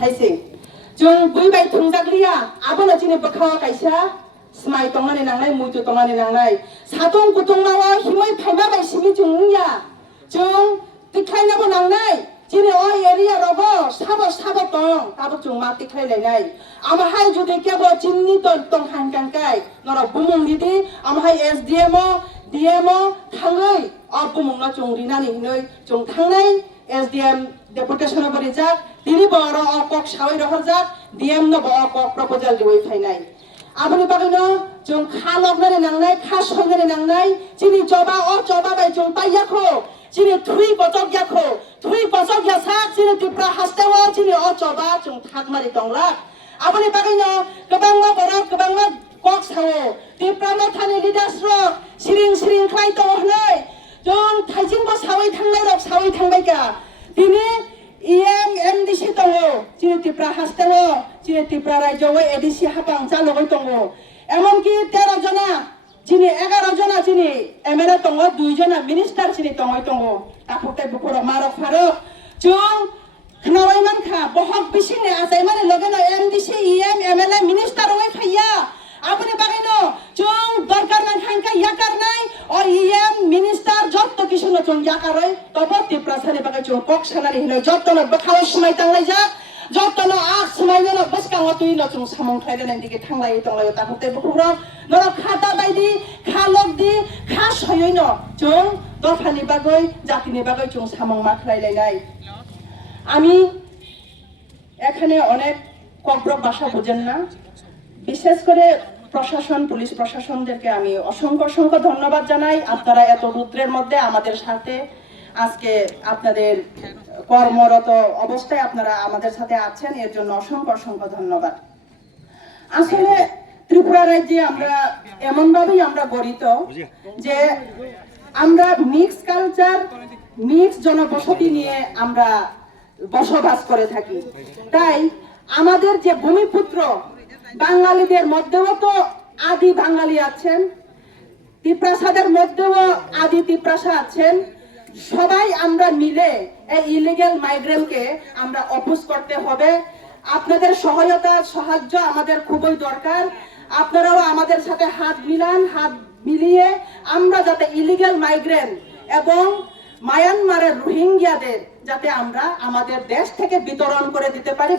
haise jung bui bai thungjagriya abono chini bakhawa kaisa smai tongmani nangnai muitu tongmani nangnai satong kutongnawa himoi phaima bai simi jungya jung tikhainabo nangnai chini o area rogo sabo tong abo jung ma tikhai lainai amahai jodi kebo chinni tong hangkangkai nora bumung didi amahai SDMO DMO thangai o bumung na jung rinani hinoi jung thangnai SDM deputation bari jak tini boro okok sawai rohor jak DM no bo okok proposal diwai phainai aboni bagino jung khaloknani nangnai kha soinani nangnai chini joba bai jung paiyakho chini thui bojok yakho thui bojok yasa chini tipra hastewa chini o joba jung thakmari tongla aboni bagino kebangma borok kebangma kok sawo tipra no thani leaders rok siring khlai tong hnai jung thaijing bo sawai thangnai rok sawai thangbai ka tini MDC tongo chini tipra hastewo chini tipra rajyo ADC habang chalogoi tongo emonki 13 jona chini 11 jona chini MLA tongo 2 jona minister chini tongoi tongo apoktai bukoro marok farok jung knawai mankha bohok bisine asai mane logeno MDC MLA minister oi phaiya apni bagino jung dorkar man khanka yakar nai o minister jotto kisuno jung yakaroi tobo tipra sani bagai jung kok sanari hino jotto no bakhaw smai tanglai ja jotto no ak smai no baskang otui no jung samong khlaide nang dike thanglai tonglai ta hokte bukuro no khata baidi khalok di kha soyoi no jung dorfani bagai jatini bagai jung samong ma khlailai nai আমি এখানে অনেক ককব্রক ভাষা বুঝেন না বিশেষ করে প্রশাসন police প্রশাসনদেরকে আমি অসংখ্য ধন্যবাদ জানাই আপনারা এত রুদ্রের মধ্যে আমাদের সাথে আজকে আপনাদের কর্মরত অবস্থায় আপনারা আমাদের সাথে আছেন এর জন্য অসংখ্য ধন্যবাদ আসলে ত্রিপুরা রাজ্যে আমরা এমন ভাবেই আমরা গঠিত যে আমরা মিক্স কালচার মিক্স জনবসতি নিয়ে আমরা বসবাস করে থাকি তাই আমাদের যে ভূমিপুত্র বাঙালিদের মধ্যেও তো আদি বাঙালি আছেন তিপ্রাসাদের মধ্যেও আদি তিপ্রাসা আছেন সবাই আমরা মিলে এই ইলিগ্যাল মাইগ্রেন্টকে আমরা অপোজ করতে হবে আপনাদের সহায়তা সাহায্য আমাদের খুবই দরকার আপনারাও আমাদের সাথে হাত মিলিয়ে আমরা যাতে ইলিগ্যাল মাইগ্রেন্ট এবং মায়ানমারের রোহিঙ্গিয়াদের যাতে আমরা আমাদের দেশ থেকে বিতরণ করে দিতে পারি